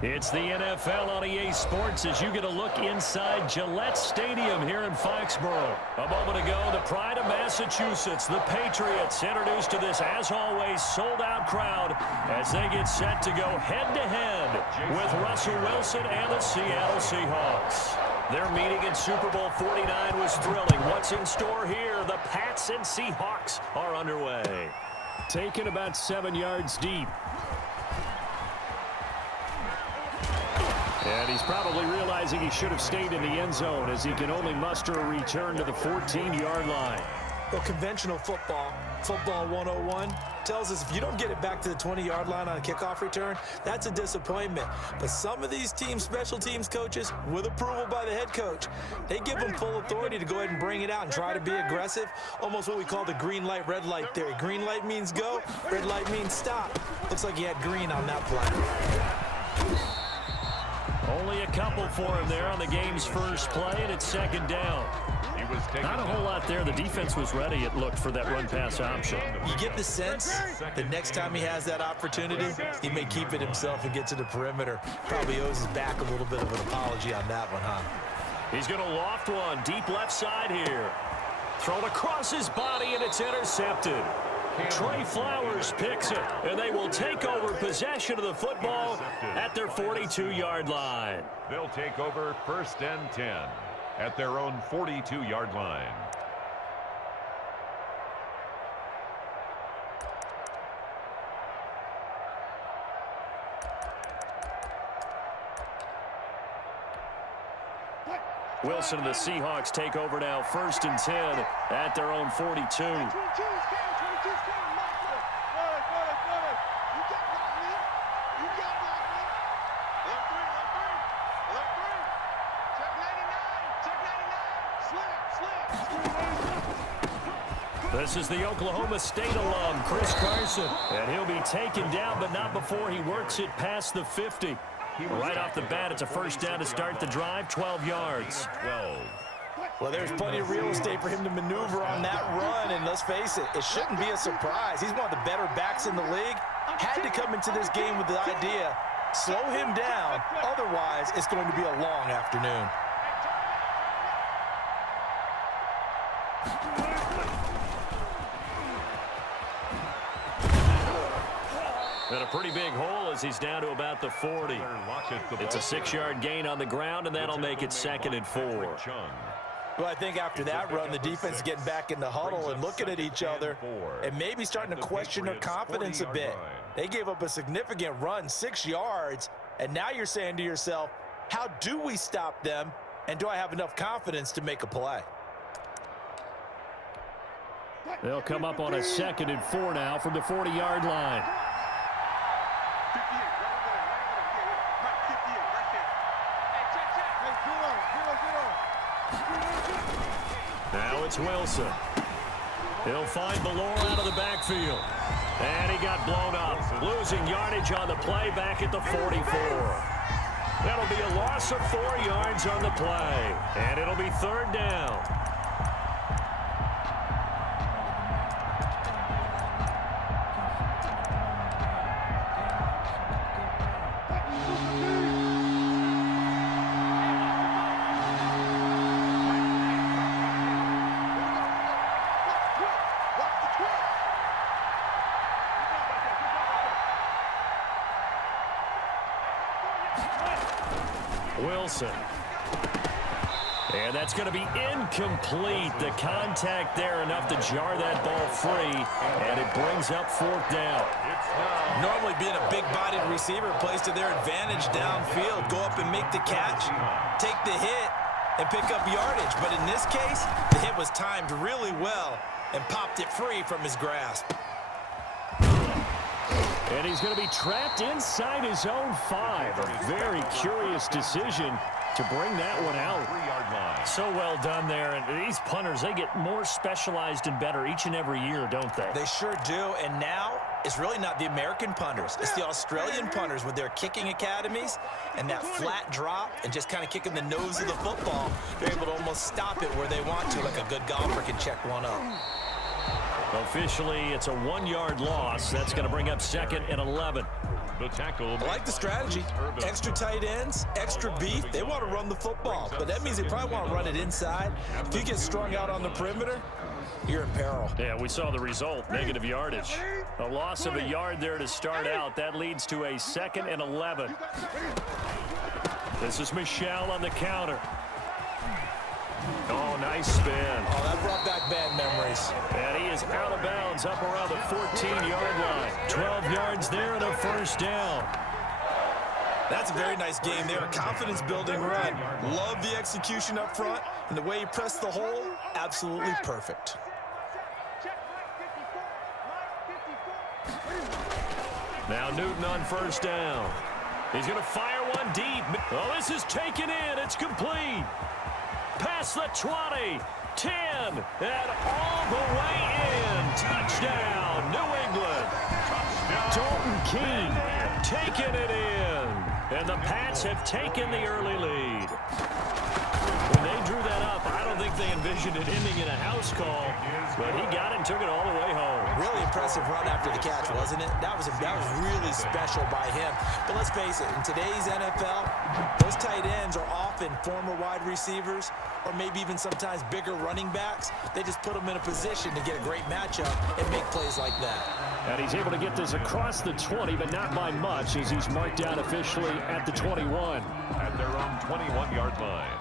It's the NFL on EA Sports as you get a look inside Gillette Stadium here in Foxborough. A moment ago, the pride of Massachusetts, the Patriots, introduced to this, as always, sold-out crowd as they get set to go head-to-head with Russell Wilson and the Seattle Seahawks. Their meeting in Super Bowl 49 was thrilling. What's in store here? The Pats and Seahawks are underway. Taken about 7 yards deep. And he's probably realizing he should have stayed in the end zone as he can only muster a return to the 14-yard line. Well, conventional football 101, tells us if you don't get it back to the 20-yard line on a kickoff return, that's a disappointment. But some of these teams, special teams coaches, with approval by the head coach, they give them full authority to go ahead and bring it out and try to be aggressive, almost what we call the green light, red light theory. Green light means go, red light means stop. Looks like he had green on that play. Only a couple for him there on the game's first play, and it's second down. Not a whole lot there. The defense was ready, it looked, for that run-pass option. You get the sense that next time he has that opportunity, he may keep it himself and get to the perimeter. Probably owes his back a little bit of an apology on that one, huh? He's going to loft one deep left side here. Thrown across his body, and it's intercepted. Trey Flowers picks it, and they will take over possession of the football at their 42-yard line. They'll take over 1st and 10 at their own 42-yard line. Wilson and the Seahawks take over now, 1st and 10 at their own 42. This is the Oklahoma State alum, Chris Carson, and he'll be taken down, but not before he works it past the 50. Right off the bat, it's a first down to start the drive, 12 yards. Well, there's plenty of real estate for him to maneuver on that run, and let's face it, it shouldn't be a surprise. He's one of the better backs in the league. Had to come into this game with the idea, slow him down, otherwise it's going to be a long afternoon. And a pretty big hole as he's down to about the 40. It's a 6-yard gain on the ground, and that'll make it 2nd and 4. Well, I think after that run, the defense is getting back in the huddle and looking at each other and maybe starting to question their confidence a bit. They gave up a significant run, 6 yards, and now you're saying to yourself, how do we stop them, and do I have enough confidence to make a play? They'll come up on a 2nd and 4 now from the 40-yard line. Now it's Wilson. He'll find Valor out of the backfield. And he got blown up. Losing yardage on the play back at the 44. That'll be a loss of 4 yards on the play. And it'll be 3rd down. Wilson. And that's going to be incomplete. The contact there enough to jar that ball free, and it brings up 4th down. Normally being a big-bodied receiver plays to their advantage downfield. Go up and make the catch, take the hit, and pick up yardage. But in this case, the hit was timed really well and popped it free from his grasp. And he's going to be trapped inside his own 5. A very curious decision to bring that one out. 3-yard line. So well done there. And these punters, they get more specialized and better each and every year, don't they? They sure do. And now it's really not the American punters. It's the Australian punters with their kicking academies and that flat drop and just kind of kicking the nose of the football. They're able to almost stop it where they want to, like a good golfer can check one up. Officially, it's a 1-yard loss. That's going to bring up 2nd and 11. The tackle. I like the strategy. Extra tight ends, extra beef. They want to run the football, but that means they probably want to run it inside. If you get strung out on the perimeter, you're in peril. Yeah, we saw the result, negative yardage. A loss of a yard there to start out. That leads to a 2nd and 11. This is Michelle on the counter. Oh, nice spin. Oh, that brought back bad memories. And he is out of bounds up around the 14-yard line. 12 yards there and a first down. That's a very nice game there. A confidence-building run. Love the execution up front. And the way he pressed the hole, absolutely perfect. Now Newton on first down. He's going to fire one deep. Oh, this is taken in. It's complete. Past the 20, 10, and all the way in. Touchdown, New England. Dalton Keene taking it in. And the Pats have taken the early lead. When they drew that up, I don't think they envisioned it ending in a house call, but he got it and took it all the way home. Really impressive run after the catch, wasn't it? That was really special by him. But let's face it, in today's NFL, those tight ends are often former wide receivers or maybe even sometimes bigger running backs. They just put them in a position to get a great matchup and make plays like that. And he's able to get this across the 20, but not by much, as he's marked down officially at the 21. At their own 21-yard line.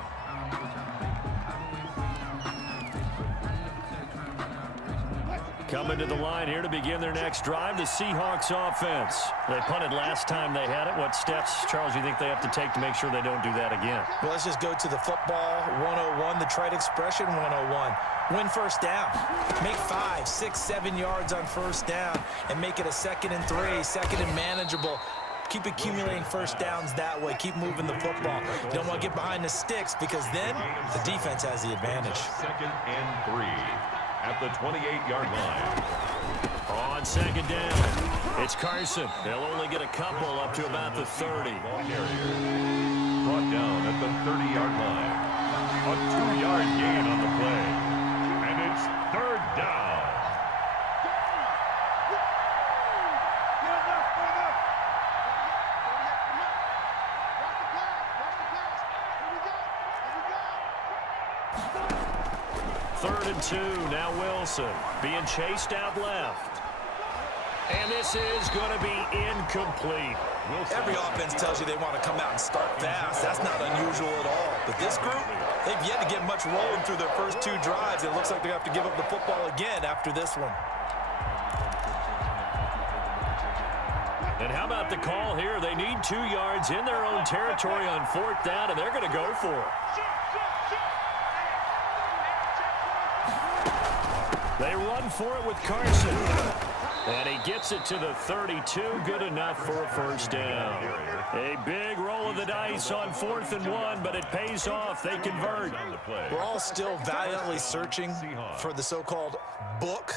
Coming to the line here to begin their next drive, the Seahawks offense. They punted last time they had it. What steps, Charles, you think they have to take to make sure they don't do that again? Well, let's just go to the football 101, the trite expression 101. Win first down. Make 5, 6, 7 yards on first down and make it a 2nd and 3, 2nd and manageable. Keep accumulating first downs that way. Keep moving the football. You don't want to get behind the sticks because then the defense has the advantage. 2nd and 3 at the 28-yard line. On 2nd down, it's Carson. They'll only get a couple up to about the 30. Brought down at the 30-yard line. A 2-yard gain on the play. And it's 3rd down. Third and 2, now Wilson being chased out left. And this is going to be incomplete. Every offense tells you they want to come out and start fast. That's not unusual at all. But this group, they've yet to get much rolling through their first 2 drives. It looks like they have to give up the football again after this one. And how about the call here? They need 2 yards in their own territory on 4th down, and they're going to go for it. They run for it with Carson. And he gets it to the 32. Good enough for a first down. A big roll of the dice on 4th and 1, but it pays off. They convert. We're all still valiantly searching for the so-called book,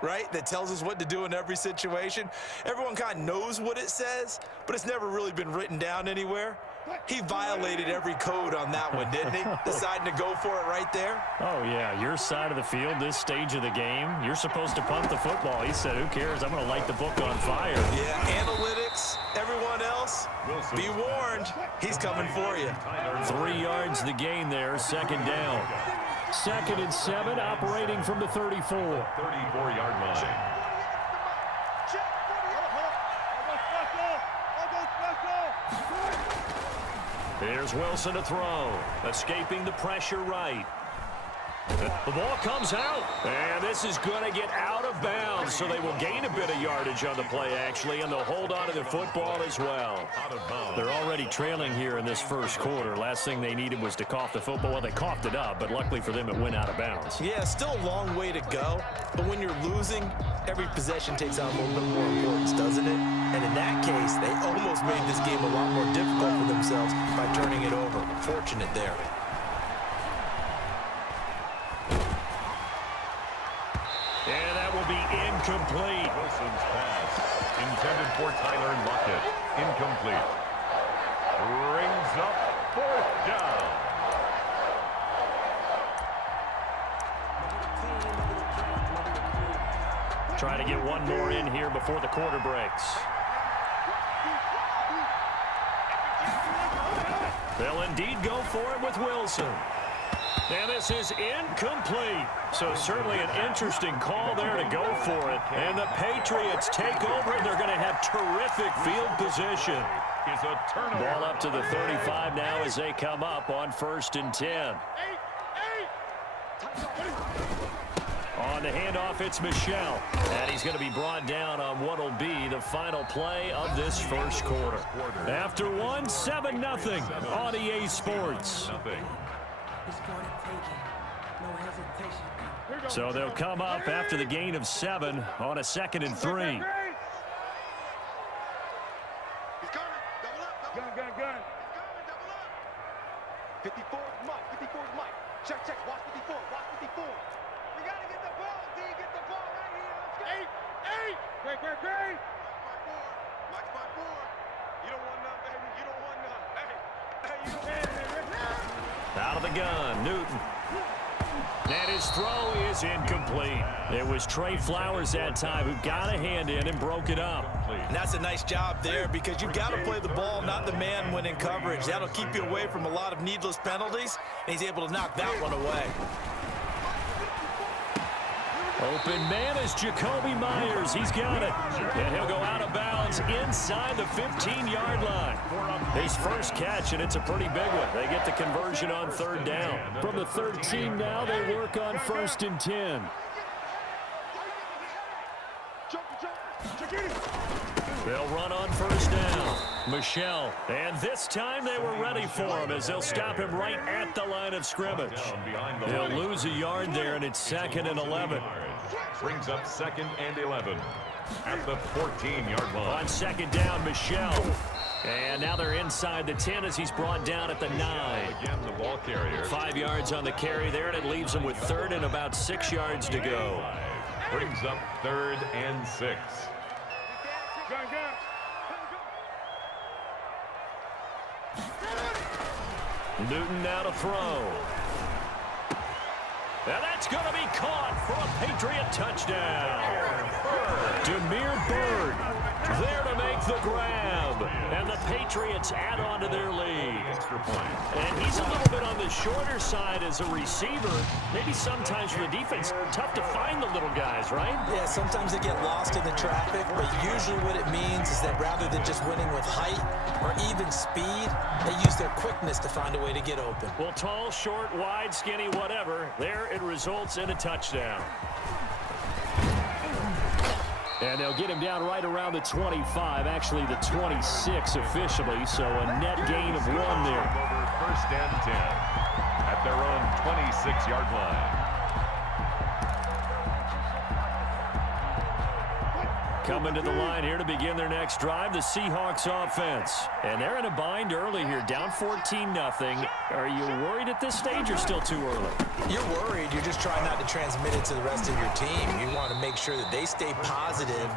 right, that tells us what to do in every situation. Everyone kind of knows what it says, but it's never really been written down anywhere. He violated every code on that one, didn't he? Deciding to go for it right there. Oh, yeah, your side of the field, this stage of the game, you're supposed to punt the football. He said, who cares? I'm going to light the book on fire. Yeah, analytics, everyone else, be warned, he's coming for you. 3 yards the gain there, 2nd down. 2nd and 7, operating from the 34. 34-yard line. Here's Wilson to throw. Escaping the pressure right. The ball comes out. And this is going to get out of bounds, so they will gain a bit of yardage on the play, actually, and they'll hold on to the football as well. They're already trailing here in this first quarter. Last thing they needed was to cough the football. Well, they coughed it up, but luckily for them, it went out of bounds. Yeah, still a long way to go. But when you're losing, every possession takes on a little bit more importance, doesn't it? And in that case, they almost made this game a lot more difficult for themselves by turning it over. Fortunate there. And that will be incomplete. Wilson's pass intended for Tyler Lockett. Incomplete. Brings up 4th down. Try to get one more in here before the quarter breaks. They'll indeed go for it with Wilson. And this is incomplete. So certainly an interesting call there to go for it. And the Patriots take over. They're going to have terrific field position. Ball up to the 35 now as they come up on 1st and 10. On the handoff, it's Michel. And he's going to be brought down on what will be the final play of this first quarter. After one, 7-0 on EA Sports. So they'll come up after the gain of 7 on a 2nd and 3. Gun. 54 is Mike. 54 is Mike. Check. Watch 54. We got to get the ball, D. Get the ball right here. Let's go. 8. Great. Mike's my board. You don't want none, baby. You don't want none. Hey, you don't want none. Out of the gun, Newton. And his throw is incomplete. It was Trey Flowers that time who got a hand in and broke it up. And that's a nice job there because you've got to play the ball, not the man when in coverage. That'll keep you away from a lot of needless penalties, and he's able to knock that one away. Open man is Jacoby Myers. He's got it. And he'll go out of bounds inside the 15-yard line. His first catch, and it's a pretty big one. They get the conversion on 3rd down. From the 13 now, they work on 1st and 10. They'll run on 1st down. Michel. And this time they were ready for him as they'll stop him right at the line of scrimmage. They'll lose a yard there, and it's 2nd and 11. Brings up 2nd and 11 at the 14-yard line. On 2nd down, Michel. And now they're inside the 10 as he's brought down at the 9. Again, the ball carrier. 5 yards on the carry there, and it leaves him with 3rd and about 6 yards to go. Brings up 3rd and 6. Newton now to throw. And that's going to be caught for a Patriot touchdown. Demir Bird there to make the grab. And the Patriots add on to their lead. Extra point. And he's a little bit on the shorter side as a receiver. Maybe sometimes for the defense, tough to find the little guys, right? Yeah, sometimes they get lost in the traffic, but usually what it means is that rather than just winning with height or even speed, they use their quickness to find a way to get open. Well, tall, short, wide, skinny, whatever, there it results in a touchdown. And they'll get him down right around the 25, actually the 26 officially, so a net gain of 1 there. Over 1st and 10 at their own 26-yard line. Coming to the line here to begin their next drive, the Seahawks offense. And they're in a bind early here, down 14-0. Are you worried at this stage or still too early? You're worried. You're just trying not to transmit it to the rest of your team. You want to make sure that they stay positive.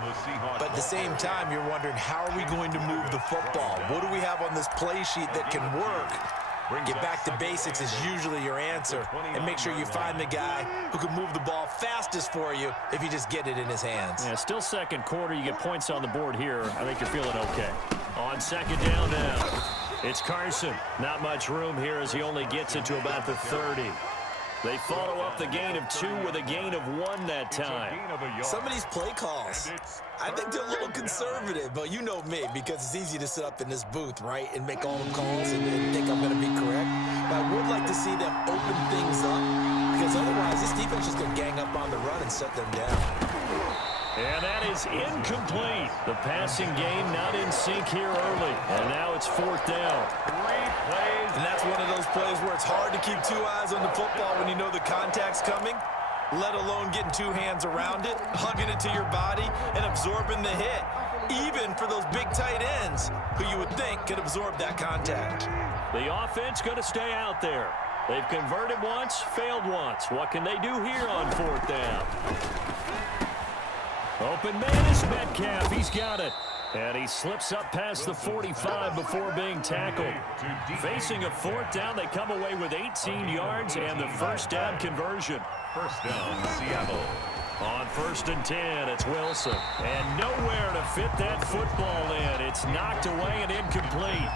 But at the same time, you're wondering, how are we going to move the football? What do we have on this play sheet that can work? Get back to basics is usually your answer. And make sure you find the guy who can move the ball fastest for you if you just get it in his hands. Yeah, still 2nd quarter. You get points on the board here. I think you're feeling okay. On 2nd down now, it's Carson. Not much room here as he only gets it to about the 30. They follow up the gain of 2 with a gain of 1 that time. Some of these play calls, I think they're a little conservative, but you know me, because it's easy to sit up in this booth, right, and make all the calls and think I'm going to be correct. But I would like to see them open things up, because otherwise this defense is going to gang up on the run and shut them down. And that is incomplete. The passing game not in sync here early. And now it's 4th down. 3 plays. And that's one of those plays where it's hard to keep 2 eyes on the football when you know the contact's coming, let alone getting 2 hands around it, hugging it to your body, and absorbing the hit. Even for those big tight ends who you would think could absorb that contact. The offense going to stay out there. They've converted once, failed once. What can they do here on 4th down? Open man is Metcalf. He's got it. And he slips up past the 45 before being tackled. Facing a 4th down, they come away with 18 yards and the 1st down conversion. 1st down, Seattle. On 1st and 10, it's Wilson. And nowhere to fit that football in. It's knocked away and incomplete.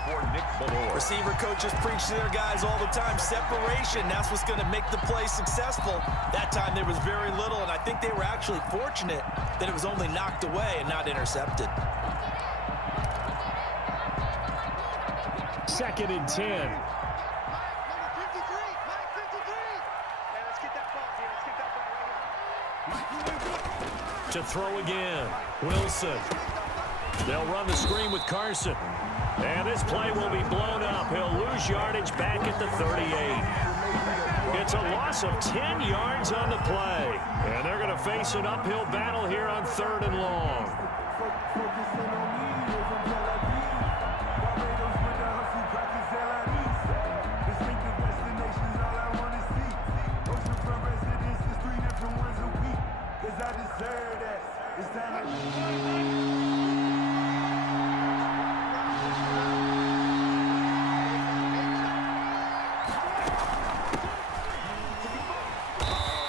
Receiver coaches preach to their guys all the time. Separation, that's what's going to make the play successful. That time there was very little, and I think they were actually fortunate that it was only knocked away and not intercepted. 2nd and 10. To throw again, Wilson. They'll run the screen with Carson. And this play will be blown up. He'll lose yardage back at the 38. It's a loss of 10 yards on the play. And they're going to face an uphill battle here on 3rd and long.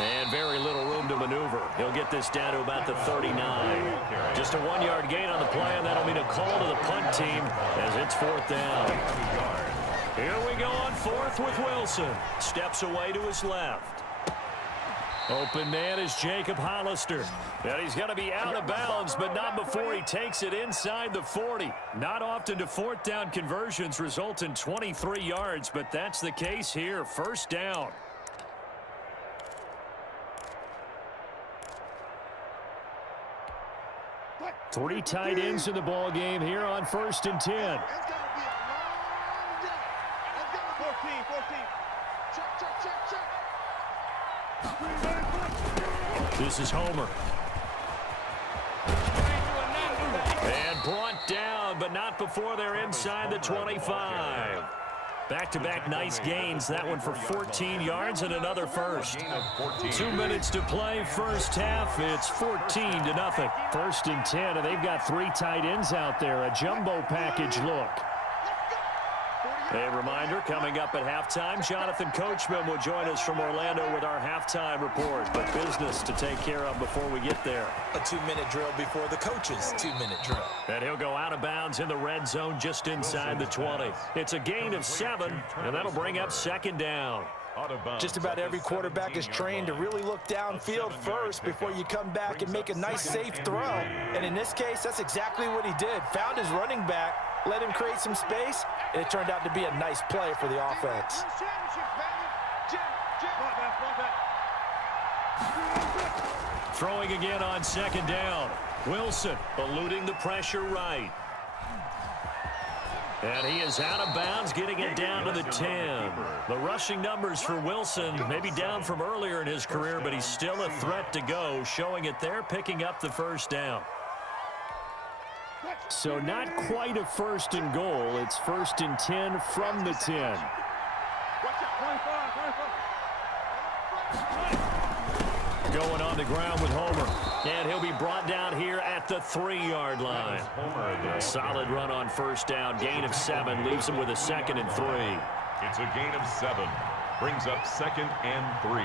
And very little room to maneuver. He'll get this down to about the 39. Just a 1-yard gain on the play, and that'll mean a call to the punt team as it's 4th down. Here we go on 4th with Wilson. Steps away to his left. Open man is Jacob Hollister. And he's going to be out of bounds, but not before he takes it inside the 40. Not often do 4th down conversions result in 23 yards, but that's the case here. 1st down. Three tight ends in the ball game here on 1st and 10. It's going to be a long day. It's going to be 14. Check. This is Homer. And brought down, but not before they're inside the 25. Back-to-back nice gains. That one for 14 yards and another first. 2 minutes to play, first half. It's 14-0. 1st and 10, and they've got 3 tight ends out there. A jumbo package look. A reminder, coming up at halftime, Jonathan Coachman will join us from Orlando with our halftime report. But business to take care of before we get there. A 2-minute drill before the coach's 2-minute drill. And he'll go out of bounds in the red zone just inside the 20. It's a gain of 7, and that'll bring up 2nd down. Just about every quarterback is trained to really look downfield first before you come back and make a nice, safe throw. And in this case, that's exactly what he did. Found his running back, let him create some space, and it turned out to be a nice play for the offense. Throwing again on 2nd down. Wilson eluding the pressure right. And he is out of bounds, getting it down to the 10. The rushing numbers for Wilson may be down from earlier in his career, but he's still a threat to go, showing it there, picking up the 1st down. So not quite a 1st and goal. It's 1st and 10 from the 10. Going on the ground with Homer. And he'll be brought down here at the 3-yard line. A solid run on 1st down. Gain of 7 leaves him with a 2nd and 3. It's a gain of 7. Brings up 2nd and 3.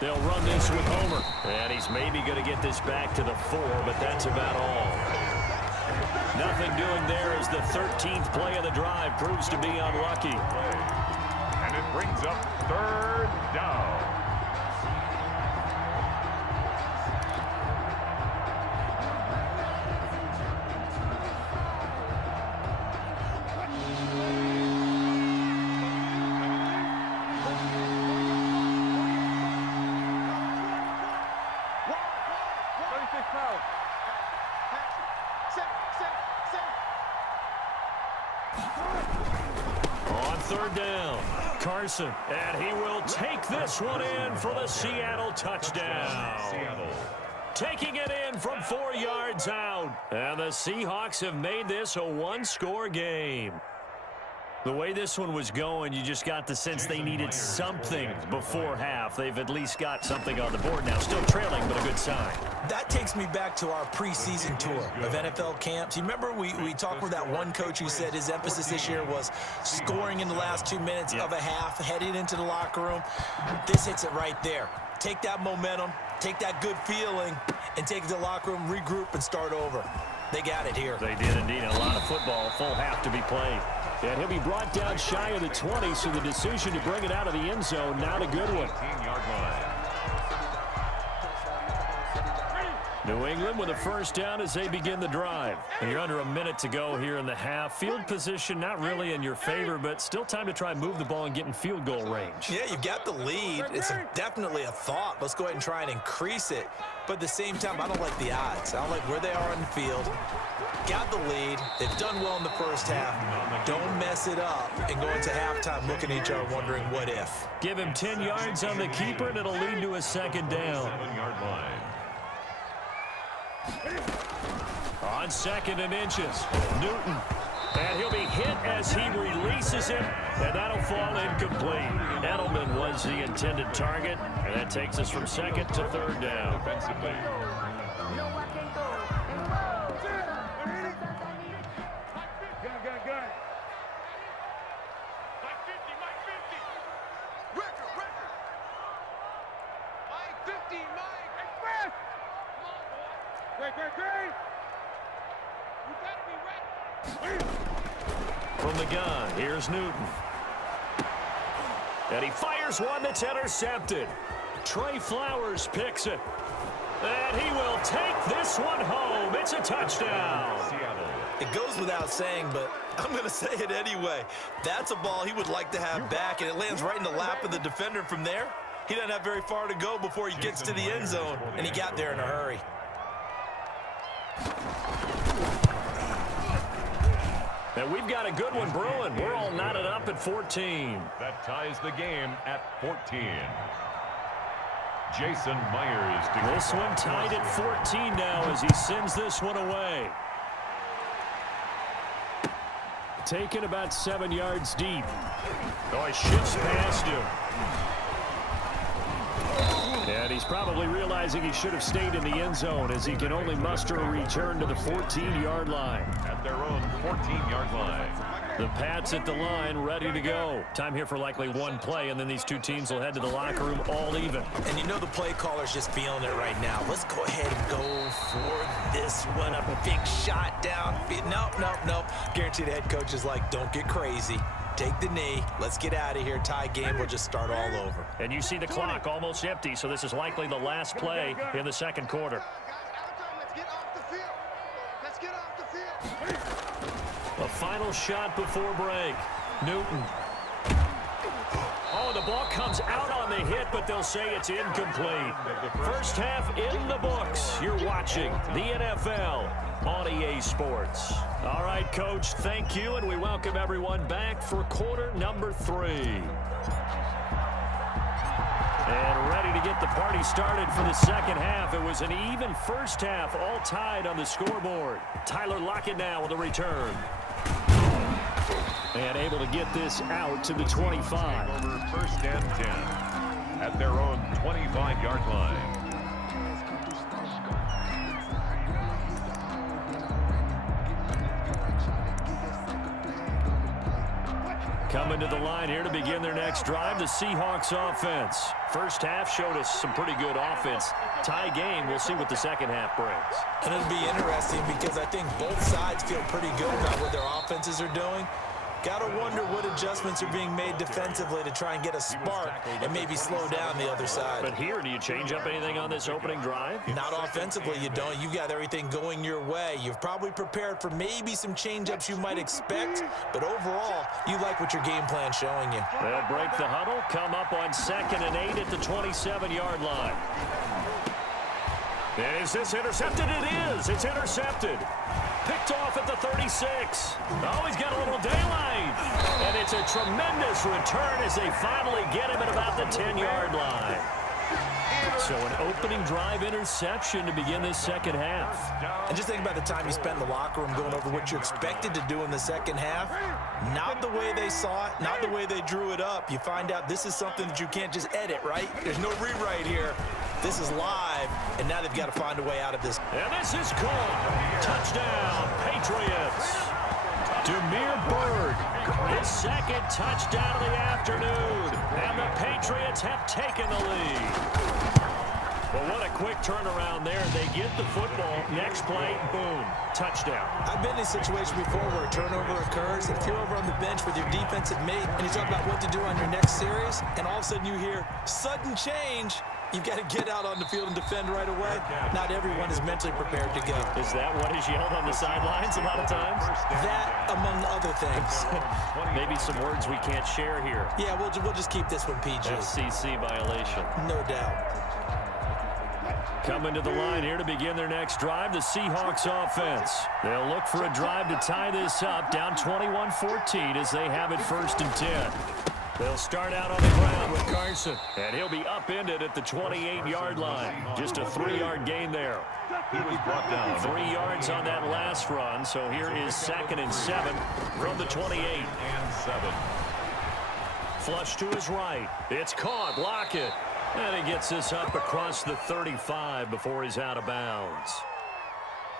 They'll run this with Homer. And he's maybe going to get this back to the 4, but that's about all. Nothing doing there as the 13th play of the drive proves to be unlucky. And it brings up 3rd down. On 3rd down, Carson, and he will take this one in for the Seattle touchdown. Taking it in from 4 yards out, and the Seahawks have made this a 1-score game. The way this one was going, you just got the sense they needed something before half. They've at least got something on the board now. Still trailing, but a good sign. That takes me back to our preseason tour of NFL camps. You remember we talked with that one coach who said his emphasis this year was scoring in the last 2 minutes of a half, heading into the locker room. This hits it right there. Take that momentum, take that good feeling, and take it to the locker room, regroup, and start over. They got it here. They did indeed. A lot of football, full half to be played. And he'll be brought down shy of the 20, so the decision to bring it out of the end zone, not a good one. 18-yard line. New England with a first down as they begin the drive. And you're under a minute to go here in the half. Field position not really in your favor, but still time to try and move the ball and get in field goal range. Yeah, you've got the lead. It's definitely a thought. Let's go ahead and try and increase it. But at the same time, I don't like the odds. I don't like where they are on the field. Got the lead. They've done well in the first half. Don't mess it up and go into halftime looking at each other wondering what if. Give him 10 yards on the keeper, and it'll lead to a second down. 7-yard line. On second and inches, Newton. And he'll be hit as he releases it, and that'll fall incomplete. Edelman was the intended target, and that takes us from second to third down. Offensively. From the gun, here's Newton. And he fires one that's intercepted. Trey Flowers picks it. And he will take this one home. It's a touchdown. Seattle. It goes without saying, but I'm going to say it anyway. That's a ball he would like to have back, and it lands right in the lap of the defender from there. He doesn't have very far to go before he gets to the end zone, and he got there in a hurry. And we've got a good one brewing. We're all knotted up at 14. That ties the game at 14. Jason Myers to This one tied at 14 now as he sends this one away. Taken about 7 yards deep. Oh, he shifts past him. And he's probably realizing he should have stayed in the end zone as he can only muster a return to the 14-yard line. at their own 14-yard line. The Pats at the line, ready to go. Time here for likely one play, and then these two teams will head to the locker room all even. And you know the play caller's just feeling it right now. Let's go ahead and go for this one. A big shot down. Nope. Guarantee the head coach is like, don't get crazy. Take the knee. Let's get out of here. Tie game. We'll just start all over. And you see the clock almost empty, so this is likely the last play in the second quarter. A final shot before break. Newton. Oh, the ball comes out on the hit, but they'll say it's incomplete. First half in the books. You're watching the NFL on EA Sports. All right, Coach, thank you, and we welcome everyone back for quarter number 3. And ready to get the party started for the second half. It was an even first half, all tied on the scoreboard. Tyler Lockett now with a return. And able to get this out to the 25. Over first and 10 at their own 25-yard line. Coming to the line here to begin their next drive, the Seahawks offense. First half showed us some pretty good offense. Tie game, we'll see what the second half brings. And it'll be interesting because I think both sides feel pretty good about what their offenses are doing. Got to wonder what adjustments are being made defensively to try and get a spark and maybe slow down the other side. But here, do you change up anything on this opening drive? Not offensively, you don't. You've got everything going your way. You've probably prepared for maybe some change-ups you might expect, but overall, you like what your game plan's showing you. They'll break the huddle, come up on 2nd and 8 at the 27-yard line. Is this intercepted? It is. It's intercepted. Picked off at the 36. Oh, he's got a little daylight. And it's a tremendous return as they finally get him at about the 10-yard line. So an opening drive interception to begin this second half. And just think about the time you spent in the locker room going over what you expected to do in the second half. Not the way they saw it, not the way they drew it up. You find out this is something that you can't just edit, right? There's no rewrite here. This is live, and now they've got to find a way out of this. And this is called. Touchdown, Patriots. Demir Bird, his second touchdown of the afternoon. And the Patriots have taken the lead. Well, what a quick turnaround there. They get the football. Next play, boom, touchdown. I've been in a situation before where a turnover occurs, and if you're over on the bench with your defensive mate, and you talk about what to do on your next series, and all of a sudden you hear sudden change, you've got to get out on the field and defend right away. Not everyone is mentally prepared to go. Is that what is yelled on the sidelines a lot of times? That, among other things. Maybe some words we can't share here. Yeah, we'll just keep this one PG. FCC violation. No doubt. Coming to the line here to begin their next drive, the Seahawks offense. They'll look for a drive to tie this up, down 21-14 as they have it 1st and 10. They'll start out on the ground with Carson, and he'll be upended at the 28-yard line. Just a 3-yard gain there. He was brought down. 3 yards on that last run, so here is 2nd and 7 from the 28. And 7. Flush to his right. It's caught. Lockett. And he gets this up across the 35 before he's out of bounds.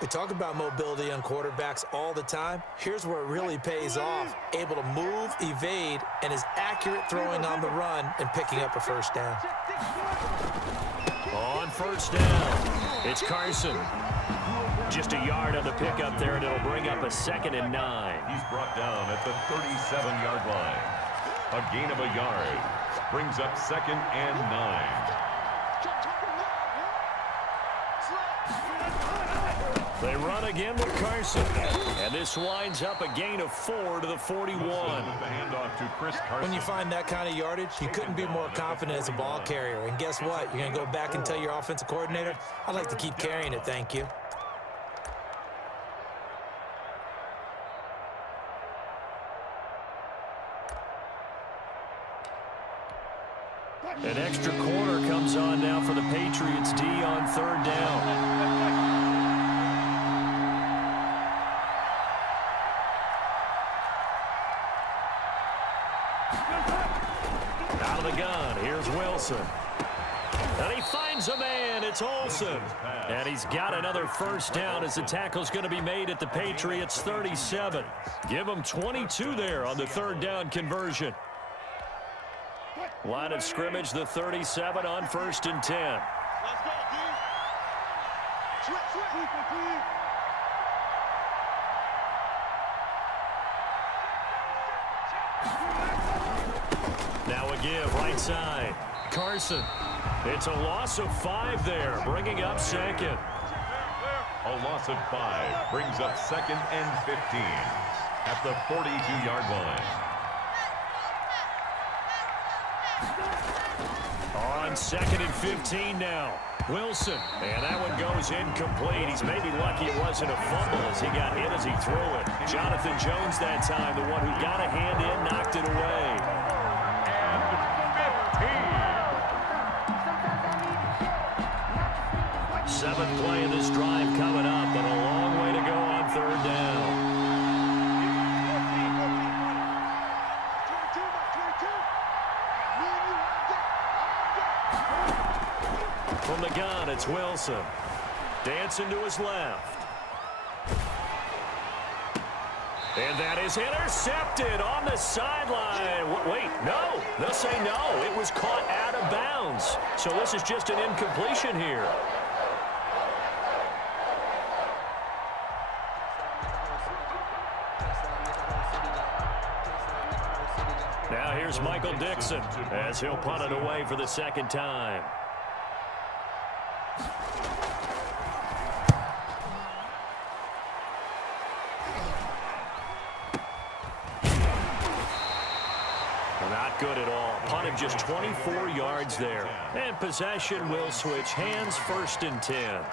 We talk about mobility on quarterbacks all the time. Here's where it really pays off. Able to move, evade, and is accurate throwing on the run and picking up a first down. On first down, it's Carson. Just a yard on the pickup there, and it'll bring up a 2nd and 9. He's brought down at the 37-yard line. A gain of a yard. Brings up 2nd and 9. They run again with Carson. And this winds up a gain of 4 to the 41. The handoff to Chris Carson. When you find that kind of yardage, you couldn't be more confident as a ball carrier. And guess what? You're going to go back and tell your offensive coordinator, I'd like to keep carrying it, thank you. An extra corner comes on now for the Patriots D on 3rd down. Out of the gun, here's Wilson. And he finds a man, it's Olsen. And he's got another first down as the tackle's going to be made at the Patriots 37. Give them 22 there on the 3rd down conversion. Line of scrimmage, the 37 on 1st and 10. Let's go, D. Switch. Now a give, right side. Carson. It's a loss of 5 there, bringing up 2nd. A loss of 5 brings up 2nd and 15 at the 42-yard line. On 2nd and 15 now. Wilson. And that one goes incomplete. He's maybe lucky it wasn't a fumble as he got hit as he threw it. Jonathan Jones that time, the one who got a hand in, knocked it away. And 15. 7th play of this drive coming up, but a long way to go on 3rd down. From the gun, it's Wilson. Dancing to his left. And that is intercepted on the sideline. Wait, no. They'll say no. It was caught out of bounds. So this is just an incompletion here. Now here's Michael Dixon as he'll punt it away for the 2nd time. Not good at all. Punted just 24 yards there. And possession will switch hands, 1st and 10.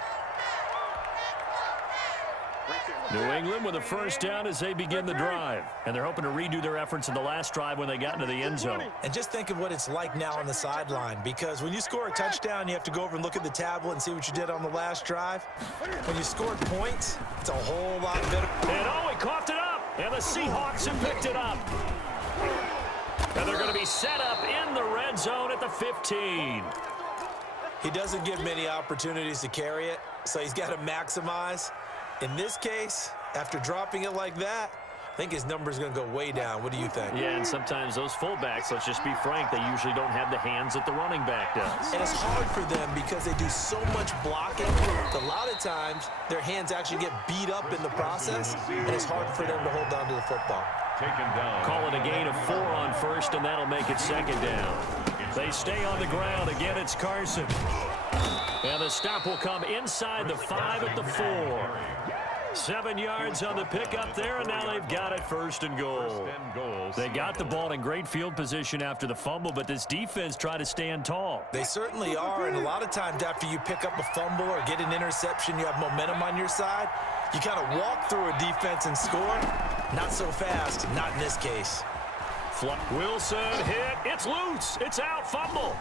New England with a first down as they begin the drive. And they're hoping to redo their efforts in the last drive when they got into the end zone. And just think of what it's like now on the sideline, because when you score a touchdown, you have to go over and look at the tablet and see what you did on the last drive. When you scored points, it's a whole lot better. And oh, he coughed it up. And the Seahawks have picked it up. And they're going to be set up in the red zone at the 15. He doesn't give many opportunities to carry it, so he's got to maximize. In this case, after dropping it like that, I think his number's going to go way down. What do you think? Yeah, and sometimes those fullbacks, let's just be frank, they usually don't have the hands that the running back does. And it's hard for them because they do so much blocking. A lot of times, their hands actually get beat up in the process, and it's hard for them to hold on to the football. Taken down. Call it a gain of 4 on first, and that'll make it second down. They stay on the ground. Again, it's Carson. And the stop will come inside the 5 at the 4. 7 yards on the pickup there, and now they've got it first and goal. They got the ball in great field position after the fumble, but this defense tried to stand tall. They certainly are, and a lot of times after you pick up a fumble or get an interception, you have momentum on your side. You kind of walk through a defense and score. Not so fast, not in this case. Wilson hit. It's loose. It's out. Fumble.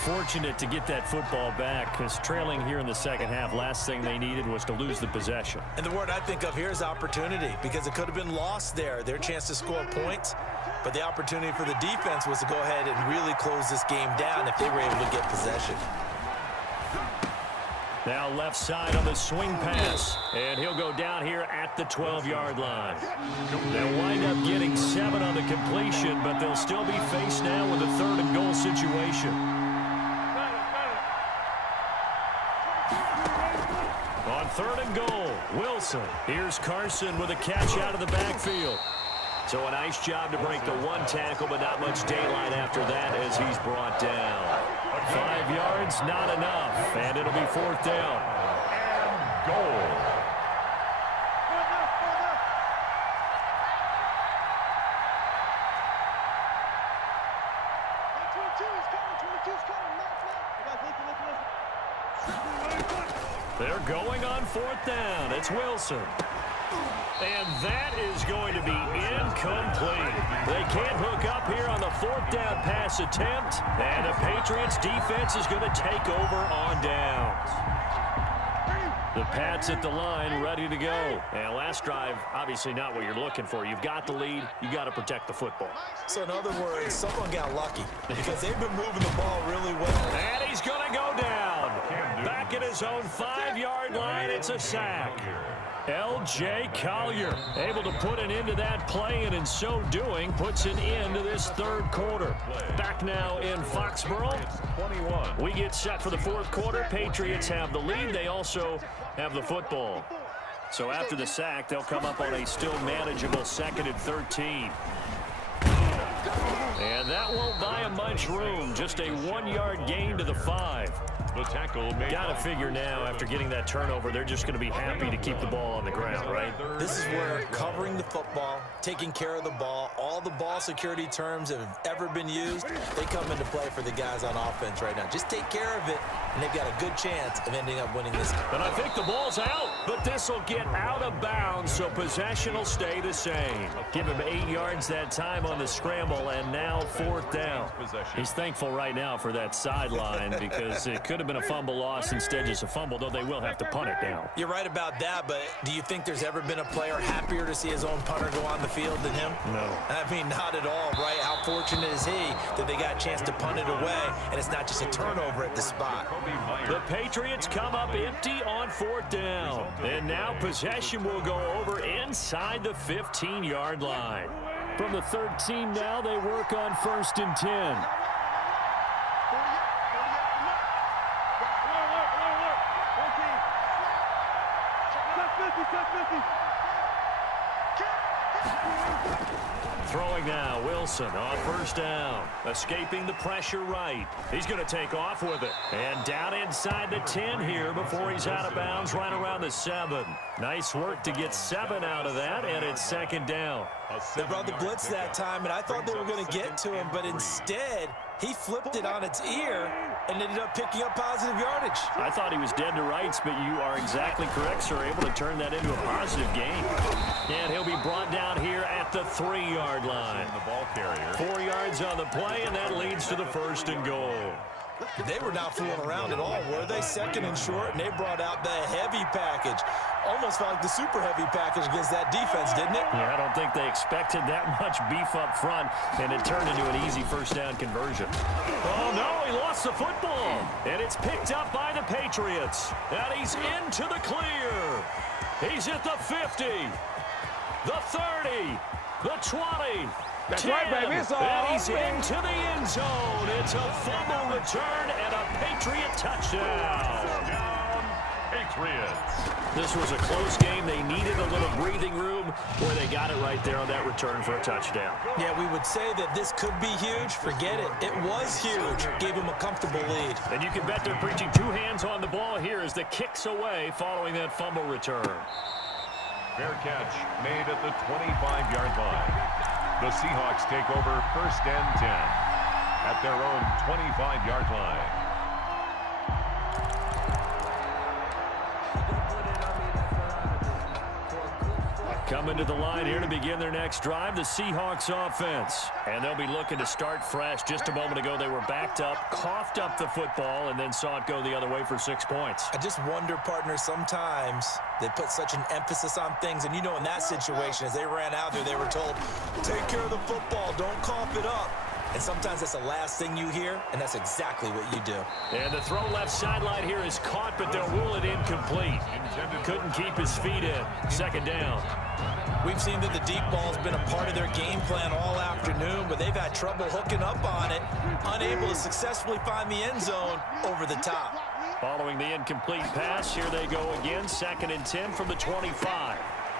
Fortunate to get that football back, because trailing here in the second half, last thing they needed was to lose the possession. And the word I think of here is opportunity, because it could have been lost there, their chance to score points. But the opportunity for the defense was to go ahead and really close this game down if they were able to get possession. Now left side on the swing pass, and he'll go down here at the 12-yard line. They'll wind up getting 7 on the completion, but they'll still be faced now with a 3rd and goal situation. On 3rd and goal, Wilson. Here's Carson with a catch out of the backfield. So a nice job to break the 1 tackle, but not much daylight after that as he's brought down. 5 yards, not enough, and it'll be 4th down. And goal. They're going on 4th down. It's Wilson. And that is going to be incomplete. They can't hook up here on the 4th down pass attempt, and the Patriots defense is going to take over on downs. The Pats at the line, ready to go. And last drive, obviously not what you're looking for. You've got the lead. You got to protect the football. So in other words, someone got lucky, because they've been moving the ball really well. And he's going to go down. Back at his own 5-yard line, it's a sack. L.J. Collier able to put an end to that play, and in so doing puts an end to this 3rd quarter. Back now in Foxborough. We get set for the 4th quarter. Patriots have the lead. They also have the football. So after the sack, they'll come up on a still manageable 2nd and 13. And that won't buy them much room. Just a 1-yard gain to the 5. The tackle made. Got to figure now, after getting that turnover, they're just going to be happy to keep the ball on the ground, right? This is where covering the football, taking care of the ball, all the ball security terms that have ever been used, they come into play for the guys on offense right now. Just take care of it, and they've got a good chance of ending up winning this game. But I think the ball's out, but this will get out of bounds, so possession will stay the same. Give him 8 yards that time on the scramble, and now 4th down. He's thankful right now for that sideline, because it could have been a fumble loss, instead just a fumble, though they will have to punt it down. You're right about that, but do you think there's ever been a player happier to see his own punter go on the field than him? No. I mean, not at all, right? How fortunate is he that they got a chance to punt it away, and it's not just a turnover at the spot. The Patriots come up empty on 4th down, and now possession will go over inside the 15-yard line. From the 13 now, they work on 1st and 10. Throwing now, Wilson on 1st down. Escaping the pressure right. He's going to take off with it. And down inside the 10 here before he's out of bounds, right around the 7. Nice work to get 7 out of that, and it's 2nd down. They brought the blitz that time, and I thought they were going to get to him, but instead He flipped it on its ear and ended up picking up positive yardage. I thought he was dead to rights, but you are exactly correct, sir. Able to turn that into a positive gain. And he'll be brought down here at the 3-yard line. The ball carrier. 4 yards on the play, and that leads to the 1st and goal. They were not fooling around at all, were they? 2nd and short, and they brought out the heavy package. Almost felt like the super heavy package against that defense, didn't it? Yeah, I don't think they expected that much beef up front, and it turned into an easy 1st down conversion. Oh, no, he lost the football, and it's picked up by the Patriots. And he's into the clear. He's at the 50, the 30, the 20. That's 10, right, baby. It's all and he's over. into the end zone. It's a fumble return and a Patriot touchdown. Touchdown, Patriots. This was a close game. They needed a little breathing room where they got it right there on that return for a touchdown. Yeah, we would say that this could be huge. Forget it. It was huge. Gave him a comfortable lead. And you can bet they're preaching 2 hands on the ball here as the kick's away following that fumble return. Fair catch made at the 25-yard line. The Seahawks take over 1st and 10 at their own 25-yard line. Coming to the line here to begin their next drive, the Seahawks offense. And they'll be looking to start fresh. Just a moment ago, they were backed up, coughed up the football, and then saw it go the other way for 6 points. I just wonder, partner, sometimes they put such an emphasis on things. And, you know, in that situation, as they ran out there, they were told, take care of the football, don't cough it up. And sometimes that's the last thing you hear, and that's exactly what you do. And the throw left sideline here is caught, but they'll rule it incomplete. Couldn't keep his feet in. 2nd down. We've seen that the deep ball's been a part of their game plan all afternoon, but they've had trouble hooking up on it, unable to successfully find the end zone over the top. Following the incomplete pass, here they go again. 2nd and 10 from the 25.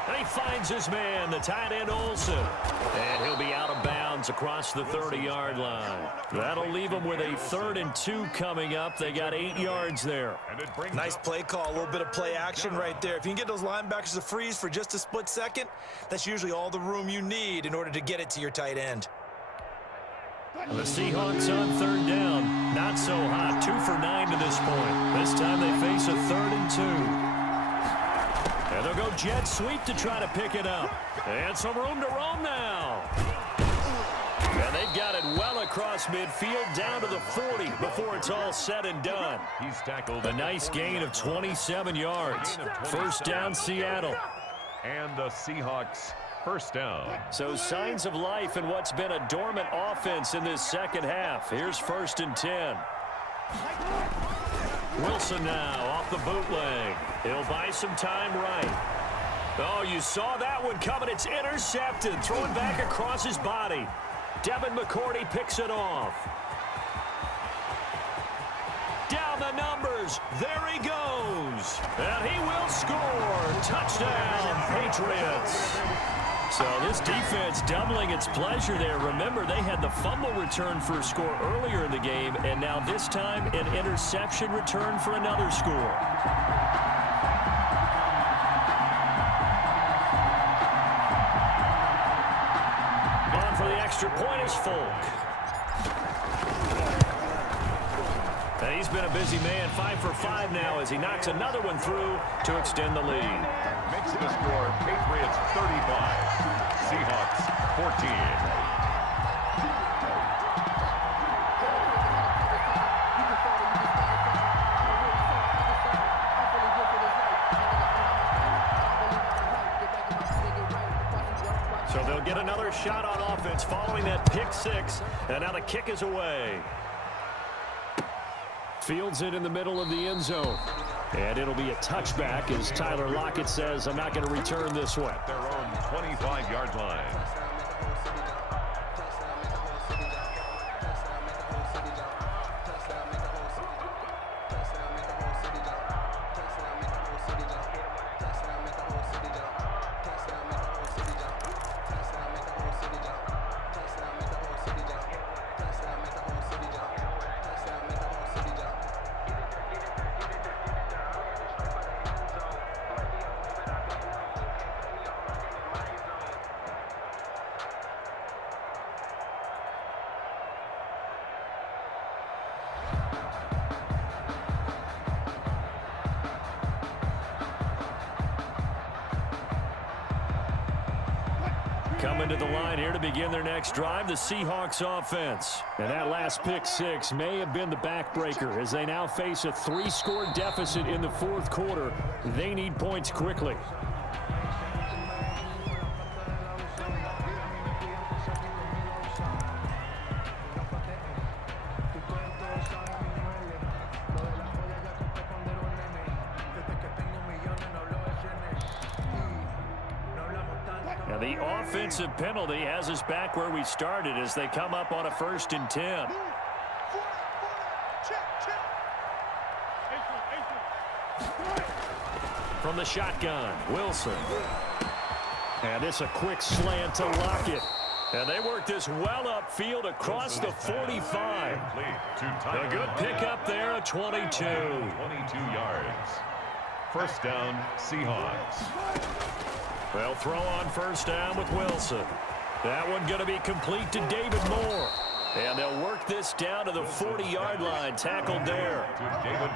And he finds his man, the tight end Olsen. And he'll be out of bounds across the 30-yard line. That'll leave them with a 3rd and 2 coming up. They got 8 yards there. Nice play call, a little bit of play action right there. If you can get those linebackers to freeze for just a split second, that's usually all the room you need in order to get it to your tight end. The Seahawks on 3rd down. Not so hot. 2 for 9 to this point. This time they face a 3rd and 2. And they'll go jet sweep to try to pick it up. And some room to roam now. And they've got it well across midfield down to the 40 before it's all said and done. He's tackled. A nice gain of 27 yards. 1st down, Seattle. And the Seahawks 1st down. So signs of life in what's been a dormant offense in this 2nd half. Here's 1st and 10. Wilson now off the bootleg. He'll buy some time right. Oh, you saw that one coming. It's intercepted. Thrown back across his body. Devin McCourty picks it off. Down the numbers. There he goes. And he will score. Touchdown, Patriots. So this defense doubling its pleasure there. Remember, they had the fumble return for a score earlier in the game, and now this time an interception return for another score. On for the extra point is Folk. And he's been a busy man, 5 for 5 now as he knocks another one through to extend the lead. Makes the score Patriots 35, Seahawks 14. So they'll get another shot on offense following that pick 6, and now the kick is away. Fields it in the middle of the end zone. And it'll be a touchback as Tyler Lockett says, I'm not going to return this one. Their own 25-yard line. Coming to the line here to begin their next drive, the Seahawks offense. And that last pick six may have been the backbreaker as they now face a 3-score deficit in the fourth quarter. They need points quickly. Now the offensive penalty has us back where we started as they come up on a 1st and 10. From the shotgun, Wilson. And it's a quick slant to Lockett. And they work this well upfield across the 45. A good pickup there at 22. 22 yards. First down, Seahawks. They'll throw on first down with Wilson. That one going to be complete to David Moore. And they'll work this down to the 40-yard line, tackled there.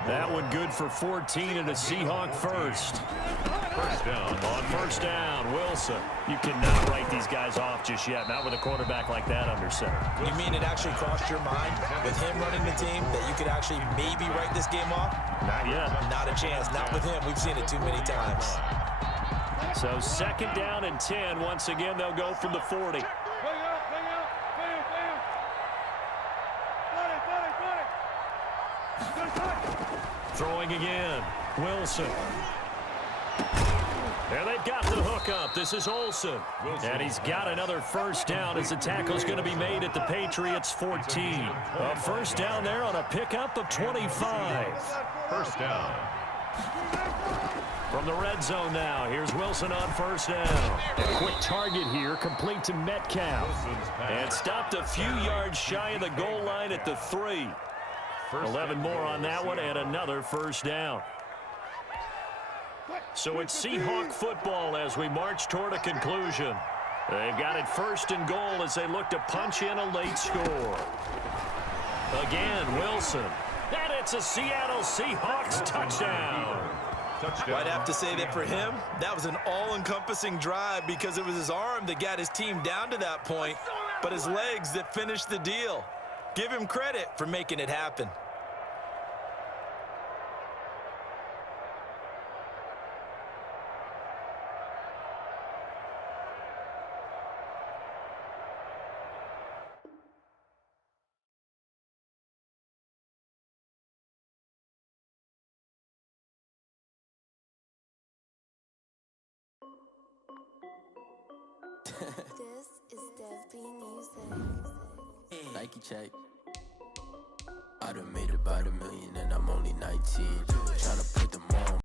That one good for 14 and a Seahawk first. First down. On first down, Wilson. You cannot write these guys off just yet, not with a quarterback like that under center. You mean it actually crossed your mind with him running the team that you could actually maybe write this game off? Not yet. Not a chance. Not with him. We've seen it too many times. So 2nd down and 10. Once again, they'll go from the 40. Throwing again. Wilson. There they've got the hook up. This is Olsen. And he's got another first down as the tackle's going to be made at the Patriots 14. A first down there on a pickup of 25. First down. From the red zone now, here's Wilson on first down. A quick target here, complete to Metcalf. And stopped a few yards shy of the goal line at the 3. 11 more on that one and another first down. So it's Seahawk football as we march toward a conclusion. They've got it 1st and goal as they look to punch in a late score. Again, Wilson. And it's a Seattle Seahawks touchdown. I'd have to say that for him, that was an all-encompassing drive because it was his arm that got his team down to that point, but his legs that finished the deal. Give him credit for making it happen. This is Dev B Music. Nike check. I done made about $1 million and I'm only 19.